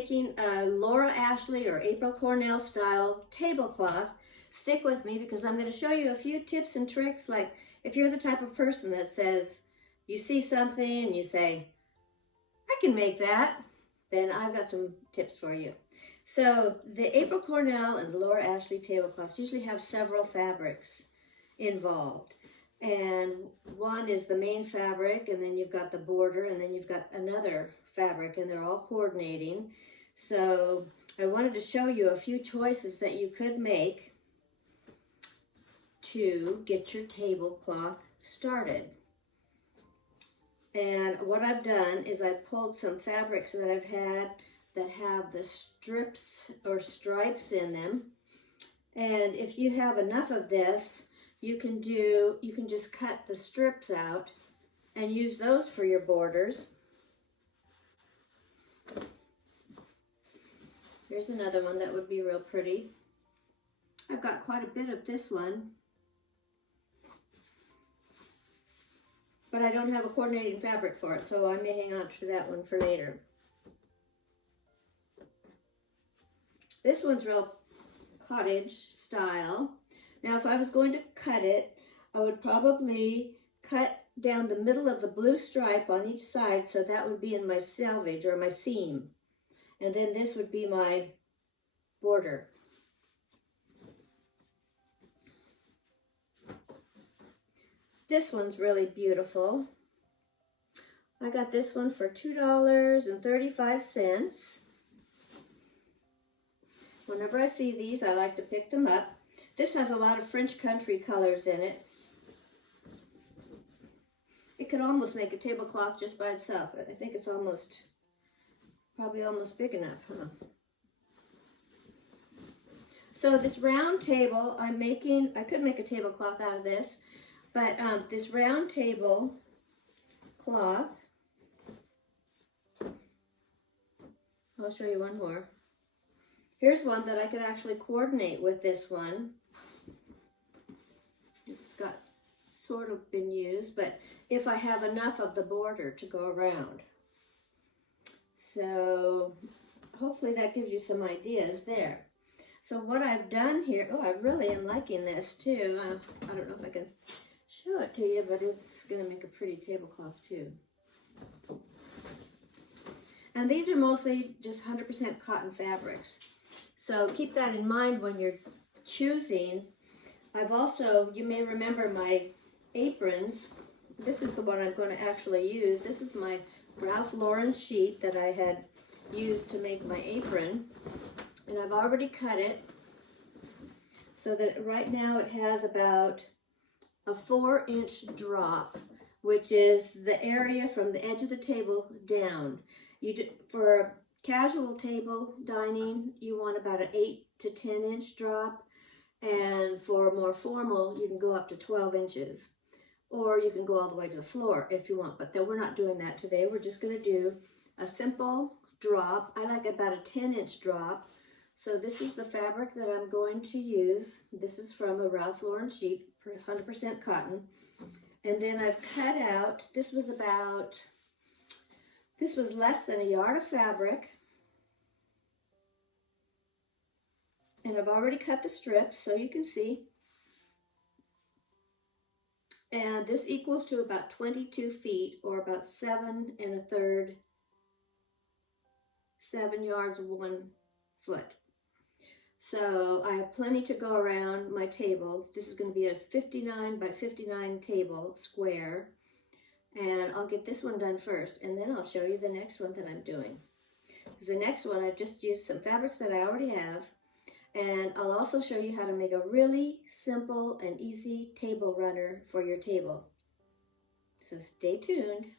making a Laura Ashley or April Cornell style tablecloth. Stick with me because I'm going to show you a few tips and tricks. Like if you're the type of person that says, you see something and you say, I can make that, then I've got some tips for you. So the April Cornell and the Laura Ashley tablecloths usually have several fabrics involved. And one is the main fabric, and then you've got the border, and then you've got another fabric, and they're all coordinating. So I wanted to show you a few choices that you could make to get your tablecloth started. And what I've done is I pulled some fabrics that I've had that have the strips or stripes in them. And if you have enough of this, you can just cut the strips out and use those for your borders. Here's another one that would be real pretty. I've got quite a bit of this one, but I don't have a coordinating fabric for it, so I may hang on to that one for later. This one's real cottage style. Now, if I was going to cut it, I would probably cut down the middle of the blue stripe on each side, so that would be in my selvage or my seam. And then this would be my border. This one's really beautiful. I got this one for $2.35. Whenever I see these, I like to pick them up. This has a lot of French country colors in it. It could almost make a tablecloth just by itself. I think it's probably almost big enough, huh? So this round table I could make a tablecloth out of this, but this round table cloth, I'll show you one more. Here's one that I could actually coordinate with this one. It's got sort of been used, but if I have enough of the border to go around. So hopefully that gives you some ideas there. So what I've done here, oh, I really am liking this too. I don't know if I can show it to you, but it's going to make a pretty tablecloth too. And these are mostly just 100% cotton fabrics. So keep that in mind when you're choosing. You may remember my aprons. This is the one I'm going to actually use. This is my Ralph Lauren sheet that I had used to make my apron. And I've already cut it so that right now it has about a 4-inch drop, which is the area from the edge of the table down. For a casual table dining, you want about an 8 to 10 inch drop, and for more formal, you can go up to 12 inches, or you can go all the way to the floor if you want, but we're not doing that today. We're just going to do a simple drop. I like about a 10-inch drop. So this is the fabric that I'm going to use. This is from a Ralph Lauren sheet, 100% cotton. And then I've cut out, this was less than a yard of fabric. And I've already cut the strips so you can see. And this equals to about 22 feet, or about 7 yards, 1 foot. So I have plenty to go around my table. This is going to be a 59 by 59 table square. And I'll get this one done first, and then I'll show you the next one that I'm doing. The next one, I've just used some fabrics that I already have, and I'll also show you how to make a really simple and easy table runner for your table. So stay tuned.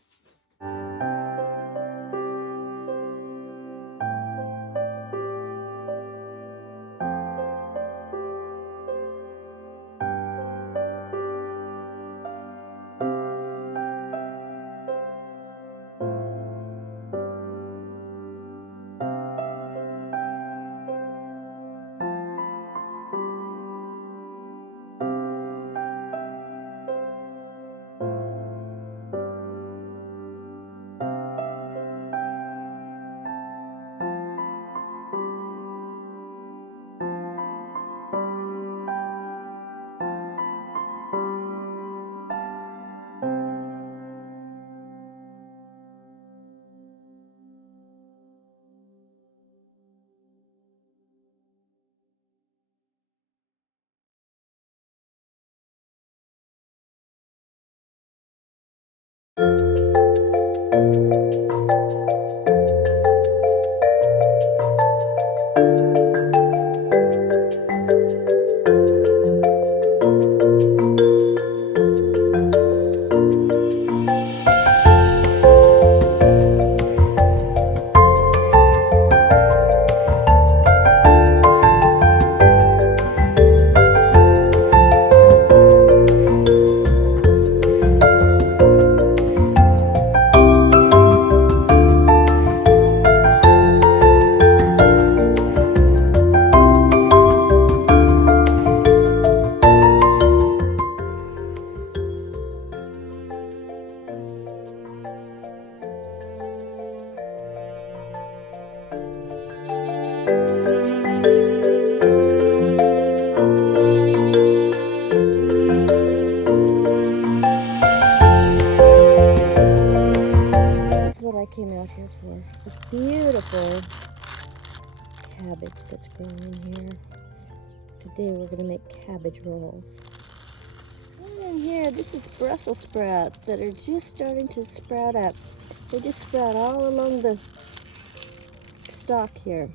Came out here for this beautiful cabbage that's growing here. Today we're going to make cabbage rolls. And in here, this is Brussels sprouts that are just starting to sprout up. They just sprout all along the stalk here.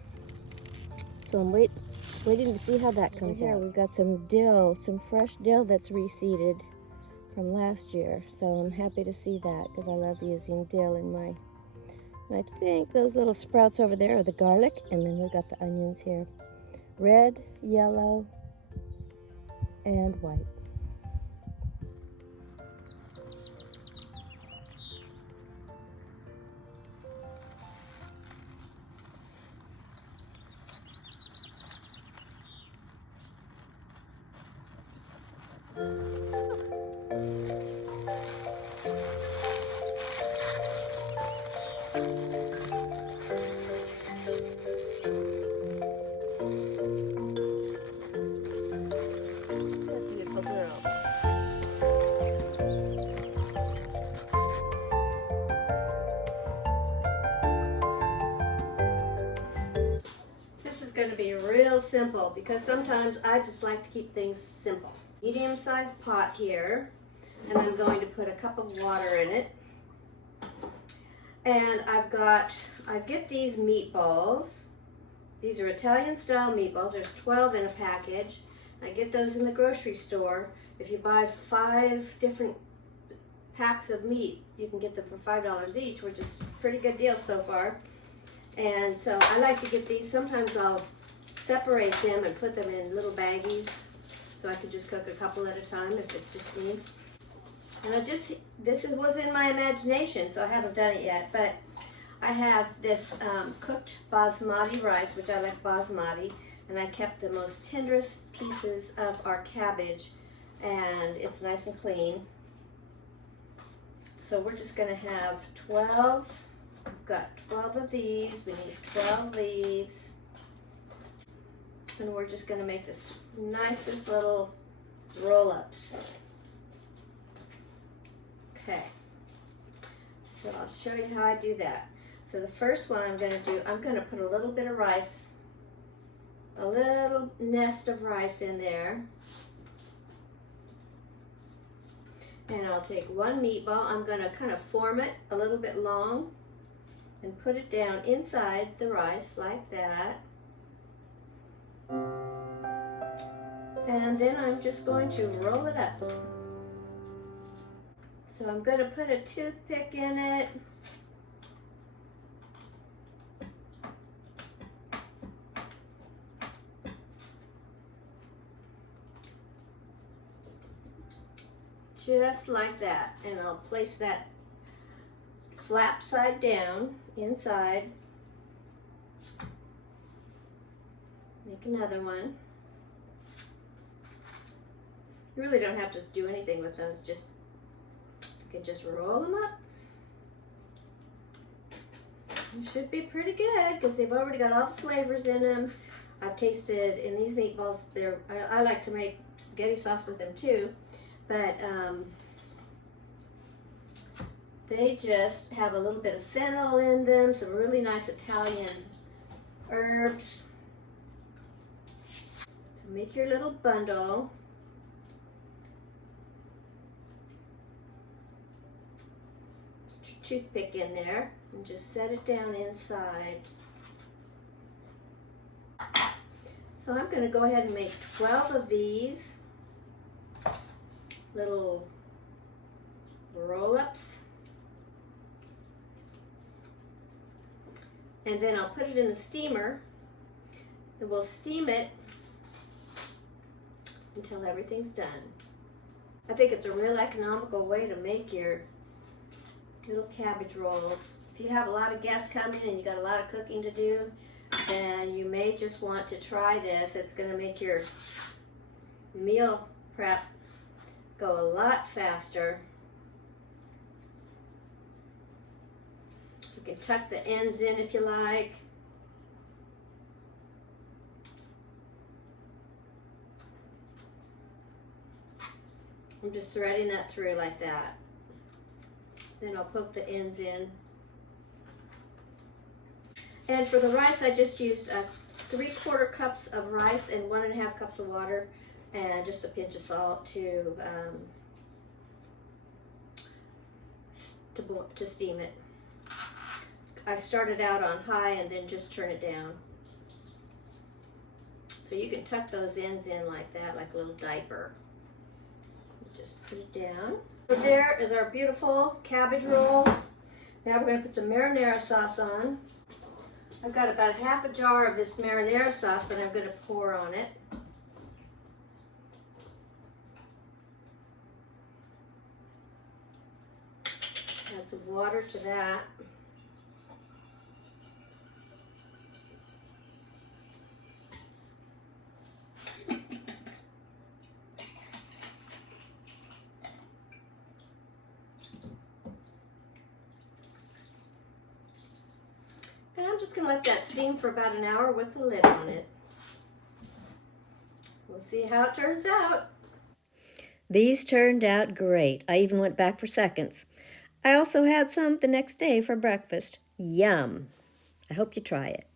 So I'm waiting to see how that comes out. We've got some dill, some fresh dill that's reseeded from last year. So I'm happy to see that because I love using dill in my... I think those little sprouts over there are the garlic, and then we've got the onions here. Red, yellow, and white. Going to be real simple because sometimes I just like to keep things simple. Medium-sized pot here, and I'm going to put a cup of water in it. And I get these meatballs. These are Italian style meatballs. There's 12 in a package. I get those in the grocery store. If you buy 5 different packs of meat, you can get them for $5 each, which is a pretty good deal so far. And so I like to get these. Sometimes I'll separate them and put them in little baggies so I can just cook a couple at a time if it's just me. And this was in my imagination, so I haven't done it yet, but I have this cooked basmati rice, which I like basmati, and I kept the most tenderest pieces of our cabbage, and it's nice and clean. So we're just gonna have 12. We've got 12 of these. We need 12 leaves. And we're just going to make this nicest little roll-ups. Okay. So I'll show you how I do that. So the first one I'm going to do, I'm going to put a little bit of rice, a little nest of rice in there. And I'll take one meatball. I'm going to kind of form it a little bit long and put it down inside the rice like that. And then I'm just going to roll it up. So I'm going to put a toothpick in it. Just like that. And I'll place that flap side down inside. Make another one. You really don't have to do anything with those, you can just roll them up. It should be pretty good because they've already got all the flavors in them. I've tasted in these meatballs, I like to make spaghetti sauce with them too, but they just have a little bit of fennel in them, some really nice Italian herbs. So make your little bundle. toothpick in there and just set it down inside. So I'm going to go ahead and make 12 of these little roll-ups. And then I'll put it in the steamer, and we'll steam it until everything's done. I think it's a real economical way to make your little cabbage rolls. If you have a lot of guests coming and you got a lot of cooking to do, then you may just want to try this. It's going to make your meal prep go a lot faster. You can tuck the ends in if you like. I'm just threading that through like that. Then I'll poke the ends in. And for the rice, I just used 3/4 cups of rice and 1.5 cups of water and just a pinch of salt to steam it. I started out on high and then just turn it down. So you can tuck those ends in like that, like a little diaper. Just put it down. So there is our beautiful cabbage rolls. Now we're going to put some marinara sauce on. I've got about 1/2 jar of this marinara sauce that I'm going to pour on it. Add some water to that. And I'm just going to let that steam for about an hour with the lid on it. We'll see how it turns out. These turned out great. I even went back for seconds. I also had some the next day for breakfast. Yum. I hope you try it.